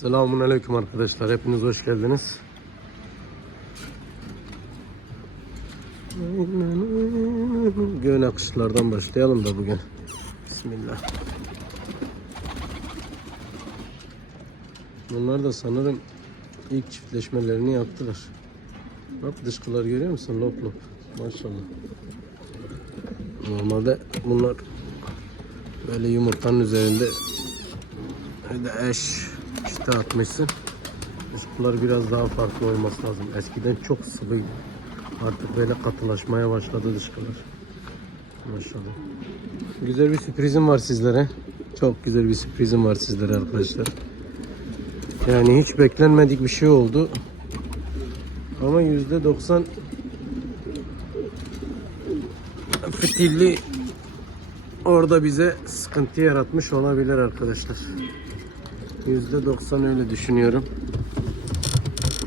Selamun Aleyküm arkadaşlar. Hepiniz hoş geldiniz. Göğün akışlardan başlayalım da bugün. Bismillah. Bunlar da sanırım ilk çiftleşmelerini yaptılar. Bak dışkılar görüyor musun? Lop lop. Maşallah. Normalde bunlar böyle yumurtanın üzerinde eş işte atmışsın. Dışkılar biraz daha farklı olması lazım. Eskiden çok sıvıydı. Artık böyle katılaşmaya başladı dışkılar. Maşallah. Güzel bir sürprizim var sizlere. Çok güzel bir sürprizim var sizlere arkadaşlar. Yani hiç beklenmedik bir şey oldu. Ama yüzde doksan fitilli orada bize sıkıntı yaratmış olabilir arkadaşlar. Yüzde doksan öyle düşünüyorum.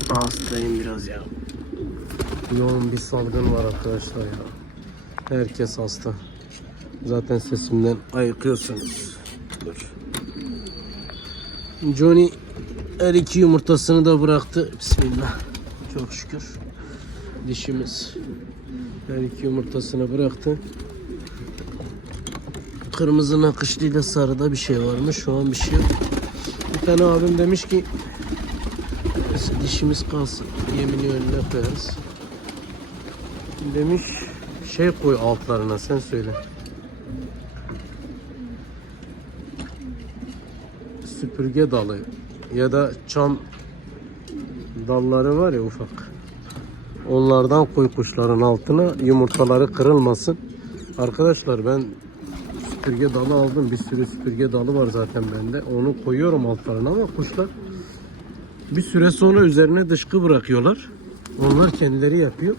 Hastayım biraz ya. Yoğun bir salgın var arkadaşlar ya. Herkes hasta. Zaten sesimden ayıkıyorsunuz. Dur. Johnny her iki yumurtasını da bıraktı. Bismillah. Çok şükür. Dişimiz her iki yumurtasını bıraktı. Kırmızı nakışlıyla sarıda bir şey varmış. Şu an bir şey yok. Tane abim demiş ki dişimiz kalsın. Yemini önüne koyarız. Demiş şey koy altlarına sen söyle. Süpürge dalı ya da çam dalları var ya ufak. Onlardan koy kuşların altına yumurtaları kırılmasın. Arkadaşlar ben süpürge dalı aldım. Bir sürü süpürge dalı var zaten bende. Onu koyuyorum altlarına ama kuşlar bir süre sonra üzerine dışkı bırakıyorlar. Onlar kendileri yapıyor.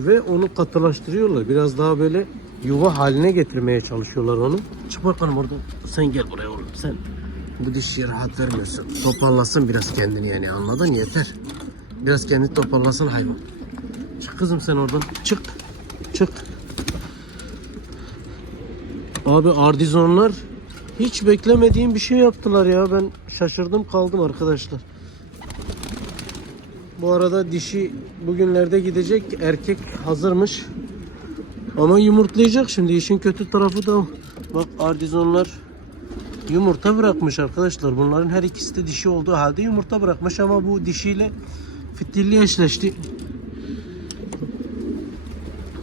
Ve onu katılaştırıyorlar. Biraz daha böyle yuva haline getirmeye çalışıyorlar onu. Çık bakalım oradan. Sen gel buraya oğlum. Sen bu dişiye rahat vermiyorsun. Toparlasın biraz kendini yani anladın yeter. Biraz kendini toparlasın hayvan. Çık kızım sen oradan. Çık. Çık. Abi ardizonlar hiç beklemediğim bir şey yaptılar ya. Ben şaşırdım kaldım arkadaşlar. Bu arada dişi bugünlerde gidecek. Erkek hazırmış. Ama yumurtlayacak şimdi. İşin kötü tarafı da. Bak ardizonlar yumurta bırakmış arkadaşlar. Bunların her ikisi de dişi olduğu halde yumurta bırakmış ama bu dişiyle fitilli eşleşti.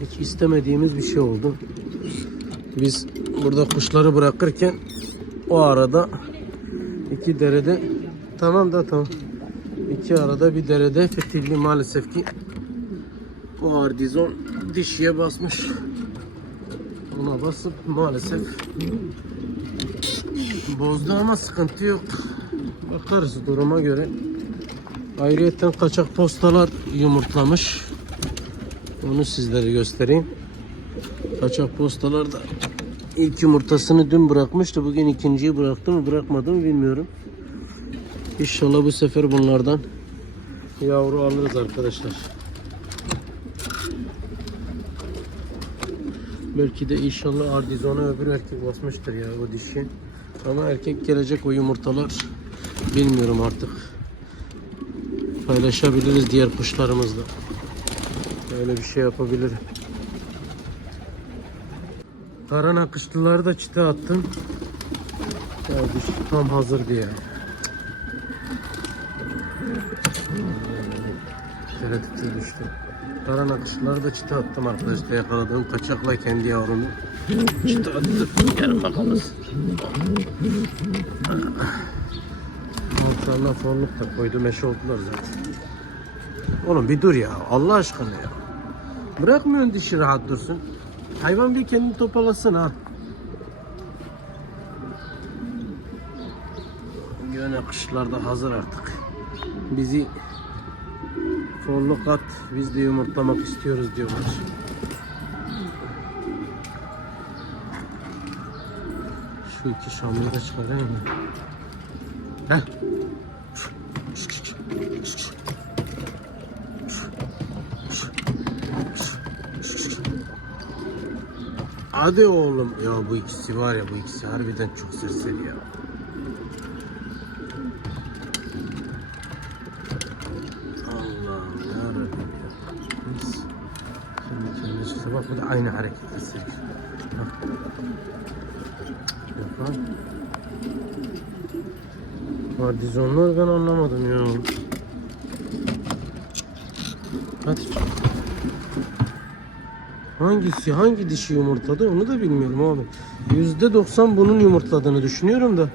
Hiç istemediğimiz bir şey oldu. Biz burada kuşları bırakırken o arada iki derede tamam da tamam. İki arada bir derede fitilli maalesef ki o ardizon dişiye basmış. Buna basıp maalesef bozdu ama sıkıntı yok. Bakarız duruma göre. Ayrıyeten kaçak postalar yumurtlamış. Onu sizlere göstereyim. Kaçak postalar da ilk yumurtasını dün bırakmıştı. Bugün ikinciyi bıraktı mı bırakmadı mı bilmiyorum. İnşallah bu sefer bunlardan yavru alırız arkadaşlar. Belki de inşallah ardizona öbür erkek basmıştır ya o dişi. Ama erkek gelecek o yumurtalar bilmiyorum artık. Paylaşabiliriz diğer kuşlarımızla. Öyle bir şey yapabilirim. Karan akışlıları da çite attım. Dişi tam hazırdı ya. Tereddüte düştü. Karan akışları da çite attım arkadaşlar. Yakaladığım kaçakla kendi yavrumu çite attım. Yarın bakalım. Maşallah fonluk da koydu meşe oldular zaten. Oğlum bir dur ya Allah aşkına ya. Bırakmıyorsun dişi rahat dursun. Hayvan bir kendini toparlasın ha. Yöne kışlar da hazır artık. Bizi folluk at, biz de yumurtlamak istiyoruz diyorlar. Şu iki şamlı da çıkarayım mı? Heh. Hadi oğlum. Ya bu ikisi var ya bu ikisi harbiden çok sesleri ya. Allah'ım ya. Şimdi kendine çıksa bak bu da aynı hareket etsek. Yapar. Kardizonlar ben anlamadım ya. Hadi. Hangisi hangi dişi yumurtladı onu da bilmiyorum abi. Yüzde doksan bunun yumurtladığını düşünüyorum da.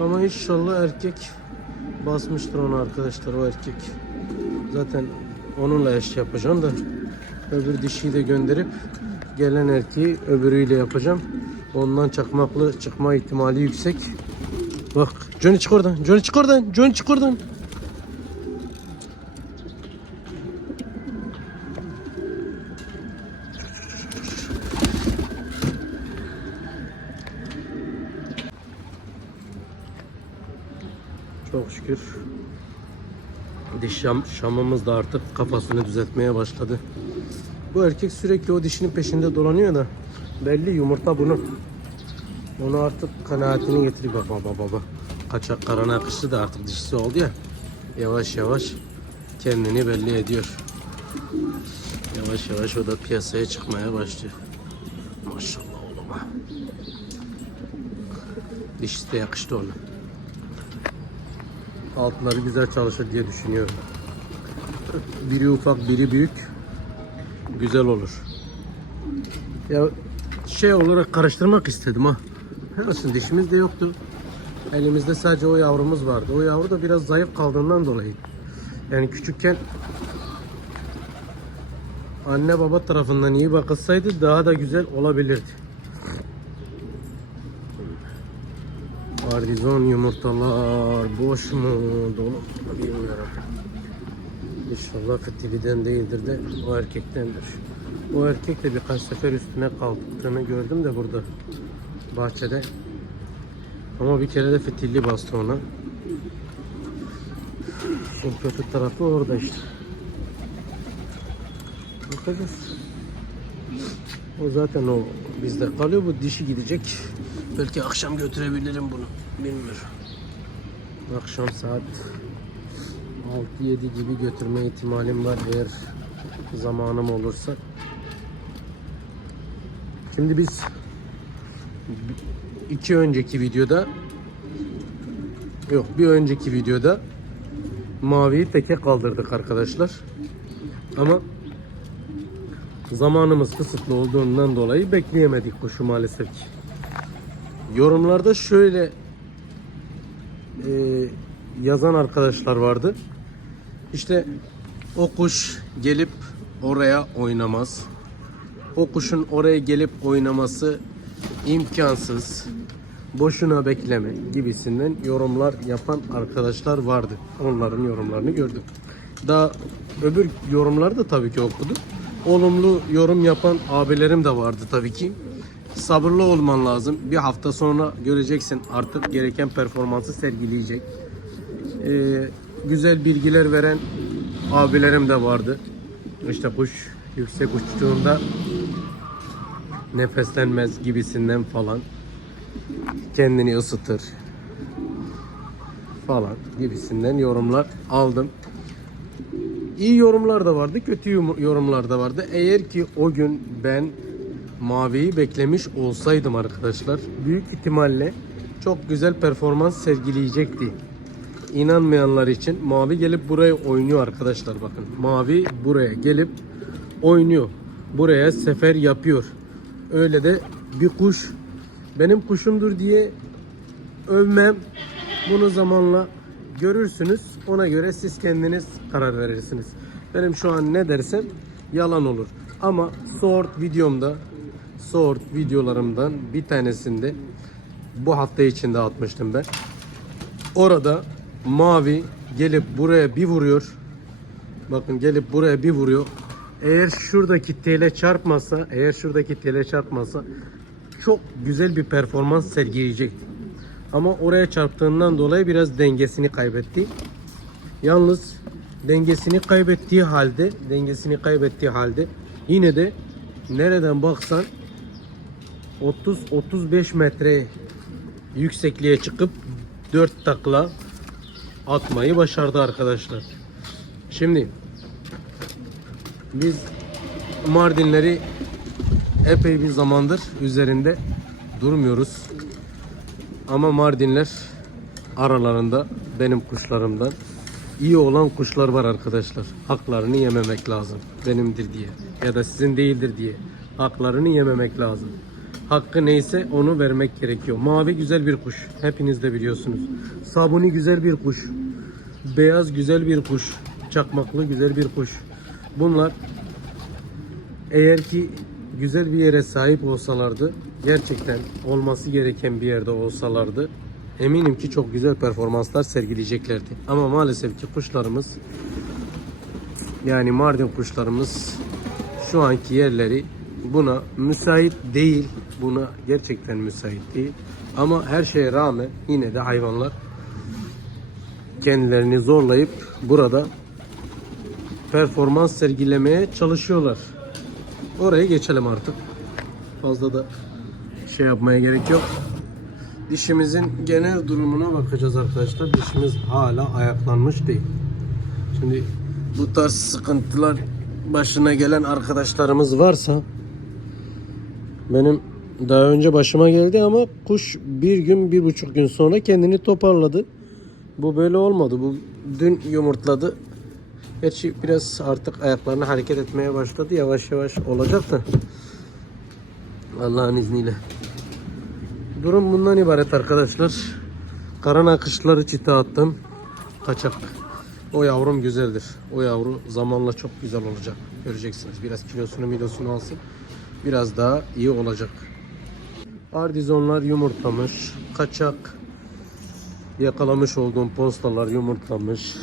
Ama inşallah erkek basmıştır onu arkadaşlar o erkek. Zaten onunla eş yapacağım da öbür dişiyi de gönderip gelen erkeği öbürüyle yapacağım. Ondan çakmaklı çıkma ihtimali yüksek. Bak Johnny çık oradan. Johnny çık oradan. Johnny çık oradan. Çok şükür. Diş şam, şamımız da artık kafasını düzeltmeye başladı. Bu erkek sürekli o dişinin peşinde dolanıyor da belli yumurta bunu. Onu artık kanaatini getiriyor baba baba baba. Kaçak karana akıştı da artık dişisi oldu ya. Yavaş yavaş kendini belli ediyor. Yavaş yavaş o da piyasaya çıkmaya başlıyor. Maşallah oğluma. Dişisi de yakıştı ona. Altları güzel çalışır diye düşünüyorum. Biri ufak, biri büyük. Güzel olur. Ya şey olarak karıştırmak istedim ha. Nasıl dişimiz de yoktu. Elimizde sadece o yavrumuz vardı. O yavru da biraz zayıf kaldığından dolayı. Yani küçükken anne baba tarafından iyi bakılsaydı daha da güzel olabilirdi. Partizan yumurtalar boş mu dolu mu bilmiyorum. İnşallah fitiliden değildir de o erkektendir. O erkek de birkaç sefer üstüne kalktığını gördüm de burada bahçede. Ama bir kere de fitilli bastı ona. Şimdi kötü tarafı orada işte. Bakacağız. O zaten o bizde kalıyor. Bu dişi gidecek. Belki akşam götürebilirim bunu. Bilmiyorum. Akşam saat 6-7 gibi götürme ihtimalim var eğer zamanım olursa. Şimdi biz iki önceki videoda yok bir önceki videoda maviyi teke kaldırdık arkadaşlar. Ama zamanımız kısıtlı olduğundan dolayı bekleyemedik kuşu maalesef ki. Yorumlarda şöyle e, yazan arkadaşlar vardı. İşte o kuş gelip oraya oynamaz. O kuşun oraya gelip oynaması imkansız. Boşuna bekleme gibisinden yorumlar yapan arkadaşlar vardı. Onların yorumlarını gördüm. Daha öbür yorumları da tabii ki okudum. Olumlu yorum yapan abilerim de vardı tabii ki. Sabırlı olman lazım. Bir hafta sonra göreceksin artık gereken performansı sergileyecek. Ee, güzel bilgiler veren abilerim de vardı. İşte kuş yüksek uçtuğunda nefeslenmez gibisinden falan kendini ısıtır falan gibisinden yorumlar aldım. İyi yorumlar da vardı, kötü yorumlar da vardı. Eğer ki o gün ben maviyi beklemiş olsaydım arkadaşlar büyük ihtimalle çok güzel performans sergileyecekti. İnanmayanlar için mavi gelip buraya oynuyor arkadaşlar bakın. Mavi buraya gelip oynuyor. Buraya sefer yapıyor. Öyle de bir kuş benim kuşumdur diye övmem. Bunu zamanla görürsünüz. Ona göre siz kendiniz karar verirsiniz. Benim şu an ne dersem yalan olur. Ama short videomda short videolarımdan bir tanesinde bu hafta içinde atmıştım ben. Orada mavi gelip buraya bir vuruyor. Bakın gelip buraya bir vuruyor. Eğer şuradaki tele çarpmasa, eğer şuradaki tele çarpmasa çok güzel bir performans sergileyecekti. Ama oraya çarptığından dolayı biraz dengesini kaybetti. Yalnız dengesini kaybettiği halde, dengesini kaybettiği halde yine de nereden baksan 30-35 metre yüksekliğe çıkıp 4 takla atmayı başardı arkadaşlar. Şimdi biz Mardinleri epey bir zamandır üzerinde durmuyoruz. Ama Mardinler aralarında benim kuşlarımdan iyi olan kuşlar var arkadaşlar. Haklarını yememek lazım. Benimdir diye ya da sizin değildir diye. Haklarını yememek lazım. Hakkı neyse onu vermek gerekiyor. Mavi güzel bir kuş. Hepiniz de biliyorsunuz. Sabuni güzel bir kuş. Beyaz güzel bir kuş. Çakmaklı güzel bir kuş. Bunlar eğer ki güzel bir yere sahip olsalardı, gerçekten olması gereken bir yerde olsalardı, eminim ki çok güzel performanslar sergileyeceklerdi. Ama maalesef ki kuşlarımız, yani Mardin kuşlarımız şu anki yerleri buna müsait değil. Buna gerçekten müsait değil. Ama her şeye rağmen yine de hayvanlar kendilerini zorlayıp burada performans sergilemeye çalışıyorlar. Oraya geçelim artık. Fazla da şey yapmaya gerek yok. Dişimizin genel durumuna bakacağız arkadaşlar. Dişimiz hala ayaklanmış değil. Şimdi bu tarz sıkıntılar başına gelen arkadaşlarımız varsa benim daha önce başıma geldi ama kuş bir gün bir buçuk gün sonra kendini toparladı. Bu böyle olmadı. Bu dün yumurtladı. Gerçi biraz artık ayaklarını hareket etmeye başladı. Yavaş yavaş olacak da. Allah'ın izniyle. Durum bundan ibaret arkadaşlar. Karan akışları çita attım. Kaçak. O yavrum güzeldir. O yavru zamanla çok güzel olacak. Göreceksiniz. Biraz kilosunu milosunu alsın. Biraz daha iyi olacak. Ardizonlar yumurtlamış. Kaçak yakalamış olduğum postalar yumurtlamış.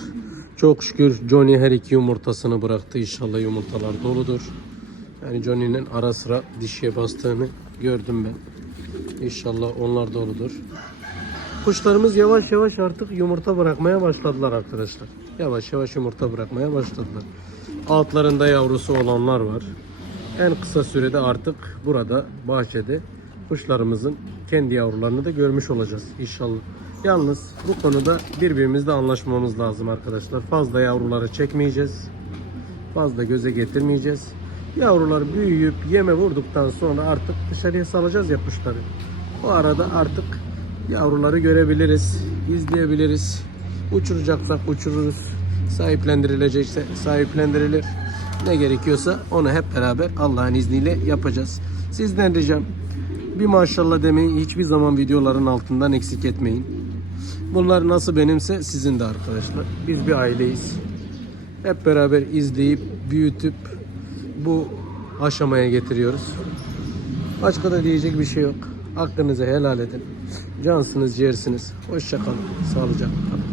Çok şükür Johnny her iki yumurtasını bıraktı. İnşallah yumurtalar doludur. Yani Johnny'nin ara sıra dişiye bastığını gördüm ben. İnşallah onlar doludur. Kuşlarımız yavaş yavaş artık yumurta bırakmaya başladılar arkadaşlar. Yavaş yavaş yumurta bırakmaya başladılar. Altlarında yavrusu olanlar var. En kısa sürede artık burada bahçede kuşlarımızın kendi yavrularını da görmüş olacağız inşallah. Yalnız bu konuda birbirimizle anlaşmamız lazım arkadaşlar. Fazla yavruları çekmeyeceğiz. Fazla göze getirmeyeceğiz. Yavrular büyüyüp yeme vurduktan sonra artık dışarıya salacağız ya kuşları. O arada artık yavruları görebiliriz, izleyebiliriz. Uçuracaksak uçururuz. Sahiplendirilecekse sahiplendirilir. Ne gerekiyorsa onu hep beraber Allah'ın izniyle yapacağız. Sizden ricam bir maşallah demeyi hiçbir zaman videoların altından eksik etmeyin. Bunlar nasıl benimse sizin de arkadaşlar. Biz bir aileyiz. Hep beraber izleyip büyütüp bu aşamaya getiriyoruz. Başka da diyecek bir şey yok. Hakkınızı helal edin. Cansınız, ciğersiniz. Hoşça kalın. Sağlıcakla kalın.